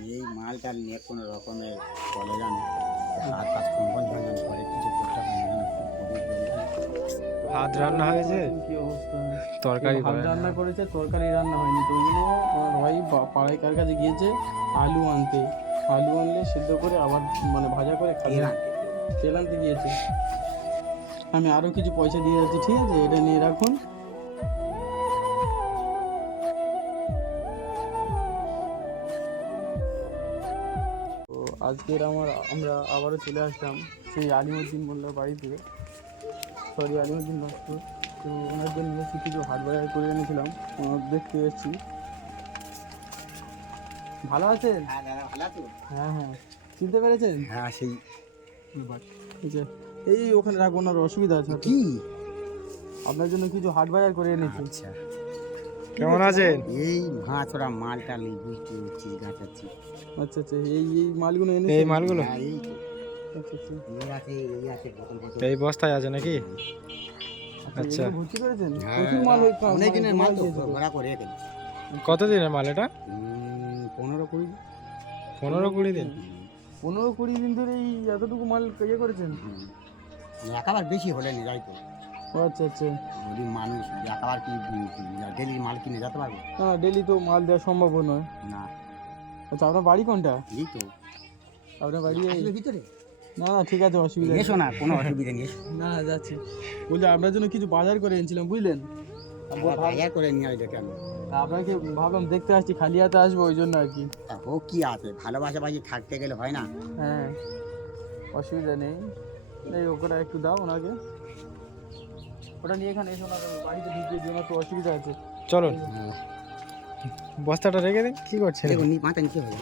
এই মালটা নিয়ে কোনো রকমের চলে যান হাত পাঁচ কম্পন ভাঙান করে কিছু করতে হবে না ভাত রান্না হয়েছে, কি অবস্থা? তরকারি ভাত করে রান্না করেছে, তরকারি রান্না হয়নি। তো ওই জন্য আমার ভাই পাড়ায় কার কাছে গিয়েছে আলু আনতে। আলু আনলে সিদ্ধ করে আবার মানে ভাজা করে খাবে। তেল আনতে গিয়েছে। আমি আরও কিছু পয়সা দিয়ে যাচ্ছি, ঠিক আছে? এটা নিয়ে রাখুন। তো আজকের আমরা আবারও চলে আসলাম সেই আলিমুদ্দিন মোল্লার বাড়িতে। সরি, আলিমুদ্দিন দত্ত। তো ওনার জন্য এসে কিছু হাট বাজার করে এনেছিলাম, দেখতে এসেছি। ভালো আছেন? হ্যাঁ দাদা ভালো আছো? হ্যাঁ হ্যাঁ, চিনতে পেরেছেন? হ্যাঁ সেই আচ্ছা, এই ওখানে রাখবো, ওনার অসুবিধা আছে। কি আপনার জন্য কিছু হাট বাজার করে এনেছি। আচ্ছা কেমন আছেন? এই ভাঁচড়া মালটা নেই বুঝতে উঠছি গাছাচ্ছি। আচ্ছা আচ্ছা, এই মালগুলো এনেছি। এই মালগুলো হ্যাঁ এই তো আচ্ছা আচ্ছা এই আছে এই আছে বোতল বোতল এই বস্তায় আছে নাকি? আচ্ছা, এগুলো ভর্তি করেছেন? হ্যাঁ, প্রচুর মাল অনেক দিনের মাল তো দিয়েছে তো। ভরা করে রেখে কতদিনের মাল এটা? 15-20 15-20 দিন। 15-20 দিন ধরে এই এতটুকু মাল ইয়ে করেছেন? একেবার বেশি হলে নি যাই তো ও আচ্ছা আচ্ছা। যদি মানুষ একেবার কি ডেলি মাল কিনে যেতে পারবো না, ডেলি তো মাল দেওয়া সম্ভব নয়। না। আচ্ছা, আপনার বাড়ি কোনটা? এই তো আপনার বাড়ি আসলে ভিতরে না না, ঠিক আছে, অসুবিধা নেই। এসো না, কোনো অসুবিধা নেই, এসো। না না, যাচ্ছি। বলছি আপনার জন্য কিছু বাজার করে এনেছিলাম, বুঝলেন? বাজার করে নিয়ে আসবে কেন? আপনাকে ভাবলাম দেখতে আসছি, খালি হাতে আসবো, ওই জন্য আর কি। তা ও কি আছে, ভালোবাসা বাজি থাকতে গেলে হয় না? হ্যাঁ, অসুবিধা নেই। এই ওটা একটু দাও ওনাকে, ওটা নিয়ে এখানে এসে ওনাকে বাড়িতে ঢুকিয়ে দিও, ওনার তো অসুবিধা আছে। চলুন, বস্তাটা রেখে দিন। কি করছেন? দেখুন মাথা নিচে হবে।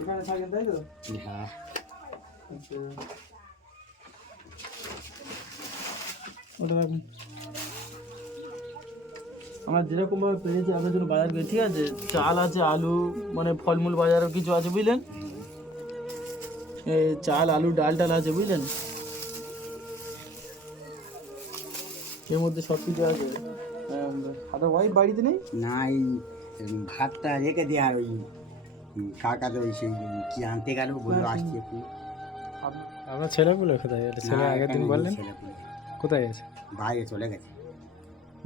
এখানে থাকেন, তাই তো? হ্যাঁ আচ্ছা, ওটা রাখুন। আমরা যেরকম ভাবে পেরেছি আপনার জন্য বাজার করি, ঠিক আছে? চাল আছে, আলু, মানে ফলমূল বাজারও কিছু আছে, বুঝলেন? এই চাল, আলু, ডাল টাল আছে, বুঝলেন? এর মধ্যে সব কিছু আছে। আপনার ওয়াইফ বাড়িতে নেই? না, এই ভাতটা রেখে দেওয়া ওই কাকাতে ওই সেই কি আনতে গেল বললো আসছি একটু। আপনার ছেলেগুলো কোথায় গেছে? ছেলে না, আগের দিন এখানে নেই বললেন ছেলেপুলে। কোথায় গেছে? বাইরে চলে গেছে।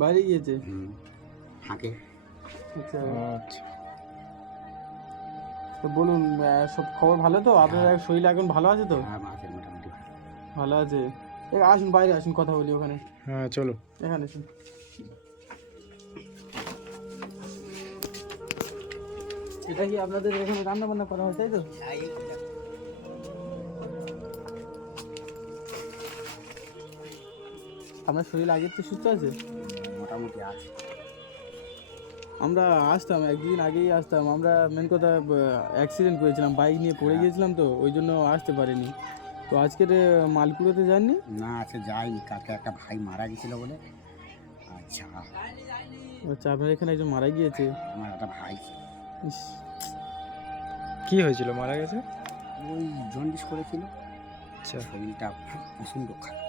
বাইরে গিয়েছে? ফাঁকে। আচ্ছা, আচ্ছা, তো বলুন, সব খবর ভালো তো? আপনার শরীর এখন ভালো আছে তো? হ্যাঁ মাছের মোটামুটি ভালো। ভালো আছে। আসুন, বাইরে আসুন, কথা বলি ওখানে। হ্যাঁ চলো। এখানে আসুন। এটা কি আপনাদের এখানে রান্না বান্না করা হয়, তাই তো? হ্যাঁ, এই তো দেখো। আপনার শরীর আগের তো সুস্থ আছে? মোটামুটি আছে। আমরা আসতাম, একদিন আগেই আসতাম। আমরা মেন কথা অ্যাক্সিডেন্ট করেছিলাম, বাইক নিয়ে পড়ে গিয়েছিলাম, তো ওই জন্য আসতে পারিনি। তো আজকের মালকুড়োতে যাননি? না আছে যাইনি, কালকে একটা ভাই মারা গেছিল বলে। আচ্ছা আচ্ছা, আপনার এখানে একজন মারা গিয়েছে? আমার একটা ভাই ইস, কি হয়েছিল? মারা গেছে? ওই জন্ডিস করেছিল, আচ্ছা, শরীরটা প্রচণ্ড খারাপ।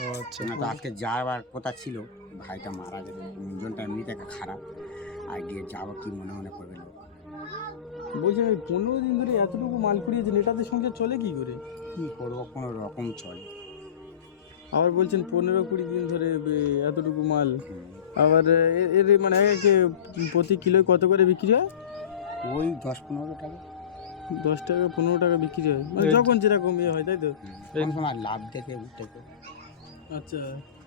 ও আচ্ছা। না তো আজকে যাওয়ার কথা ছিল, ভাইটা মারা গেছে। ইঞ্জনটা এমনিতে খারাপ, আর গিয়ে যাবো কি মনে মনে করবে লোক। বলছেন ওই 15 দিন ধরে এতটুকু মাল কুড়িয়েছেন, এটাতে সংসার চলে কি করে? কী করবো, কোনো রকম চলে। আবার বলছেন 15-20 দিন ধরে এতটুকু মাল। আবার এর মানে প্রতি কিলোয় কত করে বিক্রি হয়? ওই 10-15 টাকা। 10 টাকা 15 টাকা বিক্রি হয়, মানে যখন যেরকম ইয়ে হয়, তাই তো? কোন সময় লাভ দেখে উঠতে। আচ্ছা,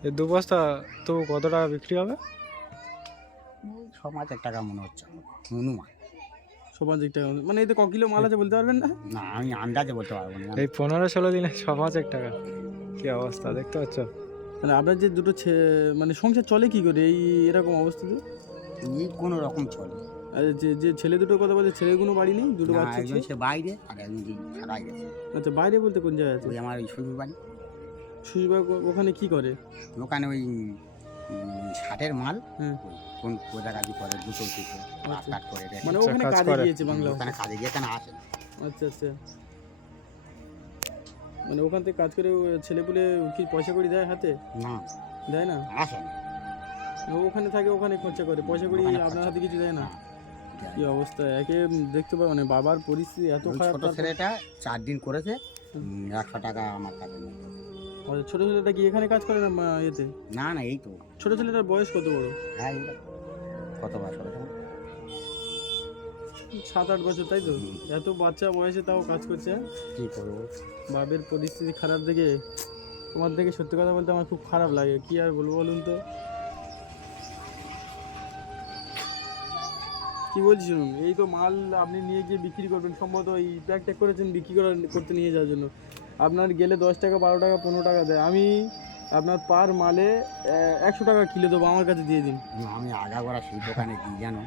এই 2 বস্তা তো কত টাকা বিক্রি হবে? ওই 6-5 টাকা মনে হচ্ছে আমার অনুমান। সমান দিক টাকা, মানে এতে ক কিলো মাল আছে বলতে পারবেন না? না আমি আন্দাজে বলতে পারবো না। এই 15-16 দিনে 6-5 টাকা, কি অবস্থা দেখতে পাচ্ছ? মানে আপনার যে দুটো মানে সংসার চলে কি করে এই এরকম অবস্থাতে? এই কোনো রকম চলে। আর যে ছেলে দুটোর কথা বলছে, ছেলেগুলো বাড়ি নেই? দুটো না, বাচ্চা একজন ছেলে? সে বাইরে আর একজন ঢাকায় গেছে। আচ্ছা, বাইরে বলতে কোন জায়গায় আছে? ওই আমার ওই শ্বশুর বাড়ি। সুশীবাগ ওখানে কি করে? ওখানে ওই ষাটের মাল হ্যাঁ, ওই কোন কোথাকাজি করে, দুটো দুটো কাট করে রেখে। মানে আচ্ছা, ওখানে কাজ কাজে করে। গিয়েছে বাংলা ওখানে ভাষা। কাজে গিয়ে এখানে আসে না। আচ্ছা আচ্ছা, মানে ওখান থেকে কাজ করে ছেলেপুলে কি পয়সা কড়ি দেয় হাতে? না দেয় না? আসে না। ও ওখানে থাকে, ওখানে খরচা করে, পয়সা করি ওখানে আপনার খরচা হাতে কিছু দেয় না? দেয় কি অবস্থা, একে দেখতে পাবো মানে বাবার পরিস্থিতি এত ওই খারাপ। ছোট ছেলেটা 4 দিন করেছে 100 টাকা আমার কাছে নিয়ে গেছে। ছোট ছেলেটা কি এখানে কাজ করে না এতে? না না এই তো ছোট ছেলেটার বয়স কত বড়? হ্যাঁ এটা কত বছর হলো? 7-8 বছর, তাই তো? এত বাচ্চা বয়সে তাও কাজ করছে। কি করবো? বাবের পরিস্থিতি খারাপ দেখে, তোমার দেখে সত্যি কথা বলতে আমার খুব খারাপ লাগে, কি আর বলবো বলুন তো। কি বলছি শুনুন, এই তো মাল আপনি নিয়ে গিয়ে বিক্রি করবেন, সম্ভবত এই প্যাক ট্যাক করেছেন বিক্রি করতে নিয়ে যাওয়ার জন্য। আপনার গেলে 10 টাকা 12 টাকা 15 টাকা দেয়, আমি আপনার পার মালে 100 টাকা কিলো দেবো, আমার কাছে দিয়ে দিন। আমি আগাগোড়া সেই দোকানে দিই জানো,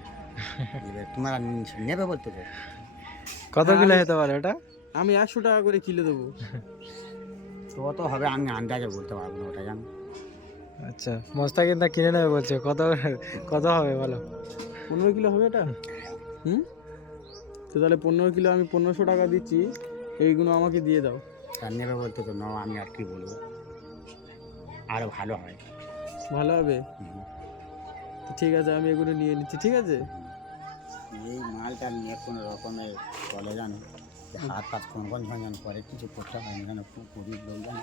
এবার তোমরা নেবে বলতে তো কত কিলো হতে পারে ওটা? আমি 100 টাকা করে কিলো দেবো। কত হবে আমি আন্দাজে বলতে পারবো না ওটা জানো। আচ্ছা, মোস্তাকিম দা কিনে নেবে বলছে, কত কত হবে বলো? 15 কিলো হবে এটা? হুম, তো তাহলে 15 কিলো আমি 1500 টাকা দিচ্ছি, এইগুলো আমাকে দিয়ে দাও। আর নেবে বলতে তো নাও, আমি আর কি বলবো, আরও ভালো হয়। ভালো হবে? হুম। তো ঠিক আছে, আমি এগুলো নিয়ে নিচ্ছি, ঠিক আছে? এই মালটা নিয়ে কোনো রকমের চলে জানো, যে হাত পাত কোন ঝঞ্ঝন করে কিছু করতে হয় না জানো, খুব গরিব লোক জানো।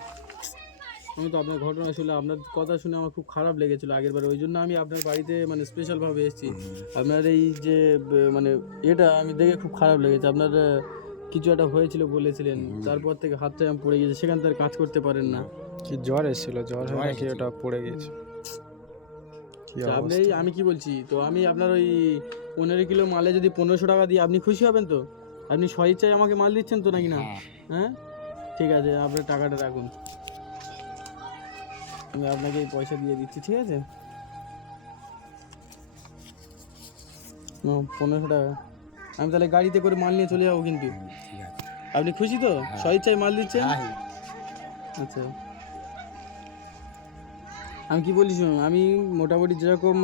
আমি তো আপনার ঘটনা শুনে, আপনার কথা শুনে আমার খুব খারাপ লেগেছিলো আগের বার, ওই জন্য আমি আপনার বাড়িতে মানে স্পেশালভাবে এসেছি। আপনার এই যে মানে এটা আমি দেখে খুব খারাপ লেগেছে। আপনার কিছু একটা হয়েছিল বলেছিলেন, তারপর থেকে হাতটা আমি পড়ে গেছে, সেখান থেকে কাজ করতে পারেন না। কি জ্বর এসেছিল? জ্বর হয়ে নাকি ওটা পড়ে গেছে? কি তা আপনি, অবস্থা? আমি কি বলছি, তো আমি আপনার ওই 15 কিলো মালে যদি 1500 টাকা দিই, আপনি খুশি হবেন তো? আপনি স্বইচ্ছায় আমাকে মাল দিচ্ছেন তো নাকি না? হ্যাঁ, হ্যাঁ, ঠিক আছে, আপনার টাকাটা রাখুন, আমি আপনাকে এই পয়সা দিয়ে দিচ্ছি, ঠিক আছে? 1500 টাকা। আমি তাহলে গাড়িতে করে মাল নিয়ে চলে যাবো কিন্তু। ঠিক আছে। আপনি খুশি তো? স্বইচ্ছায় মাল দিচ্ছেন? হ্যাঁ, আচ্ছা, আমি কি বলি শুনুন, আমি মোটামুটি যেরকম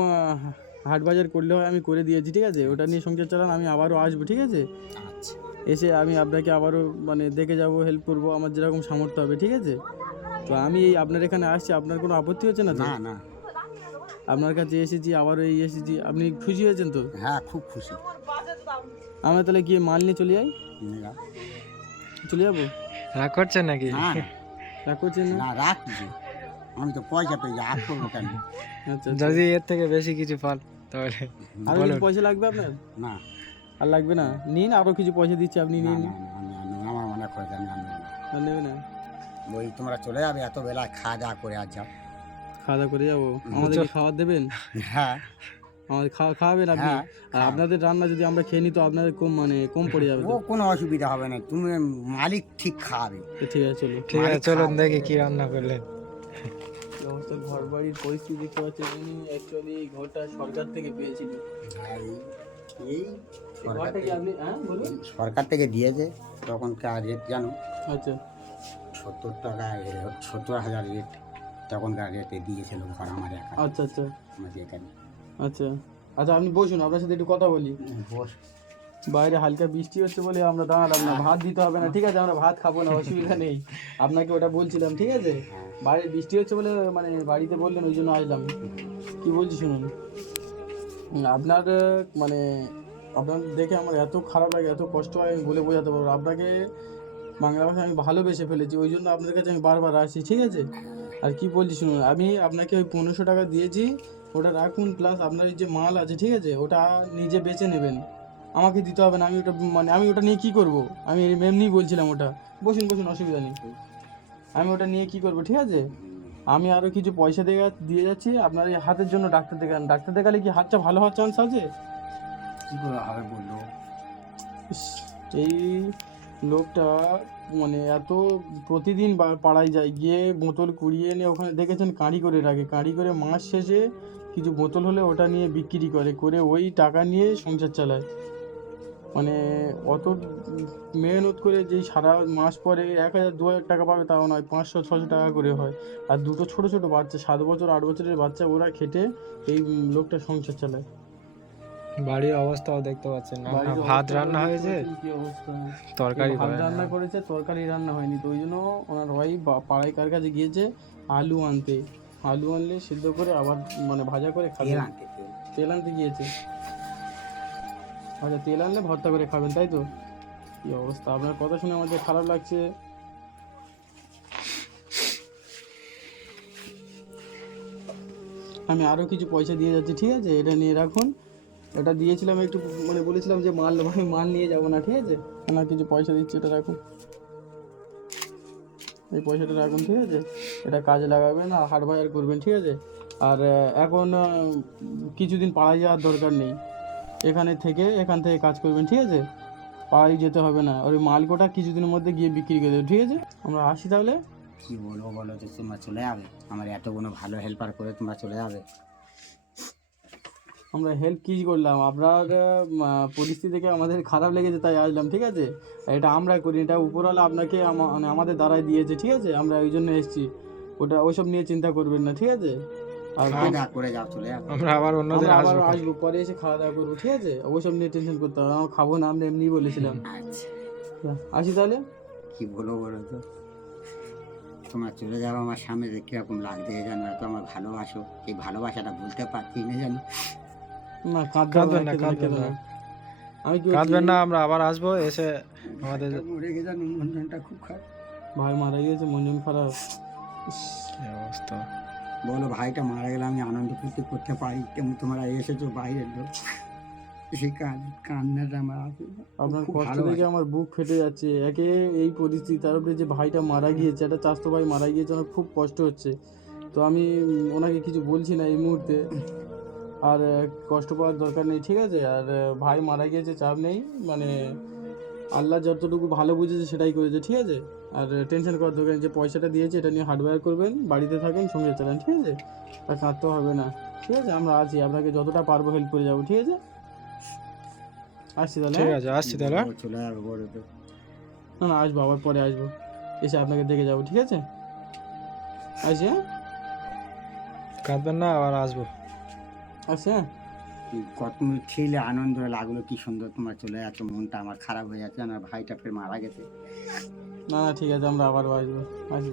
হাট বাজার করলে হয় আমি করে দিয়েছি, ঠিক আছে? ওটা নিয়ে সংসার চালান, আমি আবারও আসবো, ঠিক আছে? আচ্ছা এসে আমি আপনাকে আবারও মানে দেখে যাব, হেল্প করবো, আমার যেরকম সামর্থ্য হবে, ঠিক আছে? তো আমি এই আপনার এখানে আসছি, আপনার কোনো আপত্তি হচ্ছে না তো? না না, আপনার কাছে এসেছি, আবারও এই এসেছি, আপনি খুশি হয়েছেন তো? হ্যাঁ খুব খুশি। আমরা তাহলে গিয়ে মাল নিয়ে চলে যাই, নিয়ে চলে যাবো? রাগ করছেন নাকি? না রাগ করছেন না? না রাখ কিছু, আমি তো পয়সা পেয়ে রাগ করবো কেন? আচ্ছা, যদি এর থেকে বেশি কিছু পান তাহলে আরও কিছু পয়সা লাগবে আপনার? না আর লাগবে না, নিন, আরও কিছু পয়সা দিচ্ছি, আপনি না নিন। না, আমি আনবো না, আমার মনে করে আমি আনবো না। আর নেবে না? ওই তোমরা চলে যাবে এত বেলা, খাওয়া দাওয়া করে আর যাও। খাওয়া দাওয়া করে যাবো? আমাদেরকে খাবার দেবেন? হ্যাঁ আমাদের খাওয়াবেন আপনি? হ্যাঁ, আর আপনাদের রান্না যদি আমরা খেয়ে নিই তো আপনাদের কম মানে কম পড়ে যাবে ও তো? কোনো অসুবিধা হবে না, তুমি মালিক ঠিক খাওয়াবে। তো ঠিক আছে, চলো। ঠিক আছে, চলুন দেখি কি রান্না করলেন। এই অবস্থা, ঘর বাড়ির পরিস্থিতি দেখতে পাচ্ছেন, উনি অ্যাকচুয়ালি এই ঘরটা সরকার থেকে পেয়েছিলেন। আর এই এই ঘরটা কি আপনি, হ্যাঁ বলুন? সরকার থেকে দিয়েছে, তখনকার রেট জানো, আচ্ছা 70 টাকা, 70,000 রেট, তখনকার রেটে দিয়েছিল ঘর আমার একা, আচ্ছা আচ্ছা আমাদের এখানে। আচ্ছা আচ্ছা, আপনি বসুন, আপনার সাথে একটু কথা বলি। বস, বাইরে হালকা বৃষ্টি হচ্ছে বলে আমরা দাঁড়ালাম না, ভাত দিতে হবে না, ঠিক আছে? আমরা ভাত খাবো না, অসুবিধা নেই, আপনাকে ওটা বলছিলাম, ঠিক আছে? বাইরে বৃষ্টি হচ্ছে বলে মানে বাড়িতে বললেন, ওই জন্য আসলাম। কি বলছি শুনুন, আপনার মানে আপনার দেখে আমার এত খারাপ লাগে, এত কষ্ট হয়, আমি বলে বোঝাতে পারবো না। আপনাকে বাংলা ভাষা আমি ভালোবেসে ফেলেছি, ওই জন্য আপনার কাছে আমি বারবার আসি, ঠিক আছে? আর কি বলছি শুনুন, আমি আপনাকে ওই 1500 টাকা দিয়েছি, ওটা রাখুন, প্লাস আপনার এই যে মাল আছে, ঠিক আছে, ওটা নিজে বেচে নেবেন, আমাকে দিতে হবে না। আমি ওটা মানে আমি ওটা নিয়ে কী করব? আমি এমনিই বলছিলাম ওটা। বসুন বসুন, অসুবিধা নেই, আমি ওটা নিয়ে কী করব, ঠিক আছে? আমি আরও কিছু পয়সা দিয়ে যাচ্ছি, আপনার এই হাতের জন্য ডাক্তার দেখান। ডাক্তার দেখালে কি হাতটা ভালো হওয়ার চান্স আছে? কী করে হবে বললো? ইস, এই লোকটা মানে এত প্রতিদিন পাড়ায় যায়, গিয়ে বোতল কুড়িয়ে এনে ওখানে দেখেছেন কাঁড়ি করে রাখে, কাঁড়ি করে মাস শেষে কিছু বোতল হলে ওটা নিয়ে বিক্রি করে ওই টাকা নিয়ে সংসার চালায়। মানে অত মেহনত করে যেই সারা মাস পরে 1000-2000 টাকা পাবে তাও নয়, 500-600 টাকা করে হয়। আর দুটো ছোট ছোট বাচ্চা, 7 বছর 8 বছরের বাচ্চা, ওরা খেটে এই লোকটা সংসার চালায়। বাড়ির অবস্থাও দেখতে পাচ্ছেন না, বাড়ির ভাত অবস্থা রান্না দেখতে হয়েছে, পাচ্ছেন কি অবস্থা। তরকারি ভাত করে রান্না করেছে, তরকারি রান্না হয়নি, তো ওই জন্য ওনার ওয়াইফ পাড়ায় কার কাছে গিয়েছে আলু আনতে। আলু আনলে সিদ্ধ করে আবার মানে ভাজা করে তেল খাবেন। আনতে তেল। তেল আনতে গিয়েছে। আচ্ছা, তেল আনলে ভর্তা করে খাবেন, তাই তো? কি অবস্থা, আপনার কথা শুনে আমাদের খারাপ লাগছে। আমি আরও কিছু পয়সা দিয়ে যাচ্ছি, ঠিক আছে? এটা নিয়ে রাখুন। এটা দিয়েছিলাম একটু, মানে বলেছিলাম যে মাল ভাই মাল নিয়ে যাবো না, ঠিক আছে? ওনার কিছু পয়সা দিচ্ছি, এটা রাখুন। এই পয়সাটা রাখুন, ঠিক আছে? এটা কাজে লাগাবেন আর হাট বাজার করবেন, ঠিক আছে? আর এখন কিছুদিন পাড়ায় যাওয়ার দরকার নেই। এখান থেকে কাজ করবেন, ঠিক আছে? পাড়ায় যেতে হবে না। ওই মালকোটা কিছুদিনের মধ্যে গিয়ে বিক্রি করে দেবে, ঠিক আছে? আমরা আসি তাহলে। কি বলবো বলো তো, তোমরা চলে যাবে? আমার এত কোনো ভালো হেল্পার করে তোমরা চলে যাবে? আমরা হেল্প কী করলাম? আপনার পরিস্থিতি থেকে আমাদের খারাপ লেগেছে তাই আসলাম, ঠিক আছে? এটা আমরা করি, এটা উপরওয়ালা আপনাকে মানে আমাদের দ্বারাই দিয়েছে, ঠিক আছে? আমরা ওই জন্য এসেছি। ওইসব নিয়ে চিন্তা করবেন না, ঠিক আছে? আর খাওয়া দাওয়া করে যাও, চলে যাবে। আমরা আবার অন্যদিন আমরা আবার আসবো। আসবো, পরে এসে খাওয়া দাওয়া করবো, ঠিক আছে? ওইসব নিয়ে টেনশন করতে হবে, আমরা খাবো না, আমরা এমনিই বলেছিলাম। আচ্ছা, আসি তাহলে। কি বলবো বলো তো, তোমরা চলে যাবো আমার সামনে যে কিরকম লাগছে জানো? এত আমার ভালোবাসো, এই ভালোবাসাটা বলতে পারছি না জানো? না, কাঁদবেন না, কাঁদবেন না। আমি কি কাঁদবেন না, আমরা আবার আসবো। এসে আমাদের মরে গেছে জানো, মনটা খুব খারাপ। ভাই মারা গিয়েছে, মন খারাপ। ইস, কি অবস্থা। বলো, ভাইটা মারা গেলে আমি আনন্দ ফুর্তি করতে পারি, কেমন তোমরা এসেছো বাইরের লোক, সেই কান্নাটা আমার আছে। আপনার খুব কষ্ট ভালোবাসি। দেখে আমার বুক ফেটে যাচ্ছে। একে এই পরিস্থিতি, তার উপরে যে ভাইটা মারা গিয়েছে, একটা চাচাতো ভাই মারা গিয়েছে, আমার খুব কষ্ট হচ্ছে। তো আমি ওনাকে কিছু বলছি না এই মুহূর্তে। আর কষ্ট পাওয়ার দরকার নেই, ঠিক আছে? আর ভাই মারা গিয়েছে, চাপ নেই। মানে আল্লাহ যতটুকু ভালো বুঝেছে সেটাই করেছে, ঠিক আছে? আর টেনশন করার দরকার নেই। যে পয়সাটা দিয়েছে এটা নিয়ে হার্ডওয়্যার করবেন, বাড়িতে থাকেন, সঙ্গে চালান, ঠিক আছে? আর কাঁদতে হবে না, ঠিক আছে? আমরা আছি, আপনাকে যতটা পারবো হেল্প করে যাবো, ঠিক আছে? আসছি তাহলে, ঠিক হ্যাঁ? আছে, আসছি তাহলে। বলো, চলে যাবে বলো তো। না না, আসবো, আবার পরে আসবো, এসে আপনাকে দেখে যাবো, ঠিক আছে? আসি, হ্যাঁ? কাঁদবেন না, আবার আসবো। আসি, হ্যাঁ? কত ছেলে আনন্দ লাগলো, কি সুন্দর তোমরা চলে যাচ্ছ, মনটা আমার খারাপ হয়ে যাচ্ছে। আমার ভাইটা ফের মারা গেছে। না না, ঠিক আছে, আমরা আবার আসবো, আসি।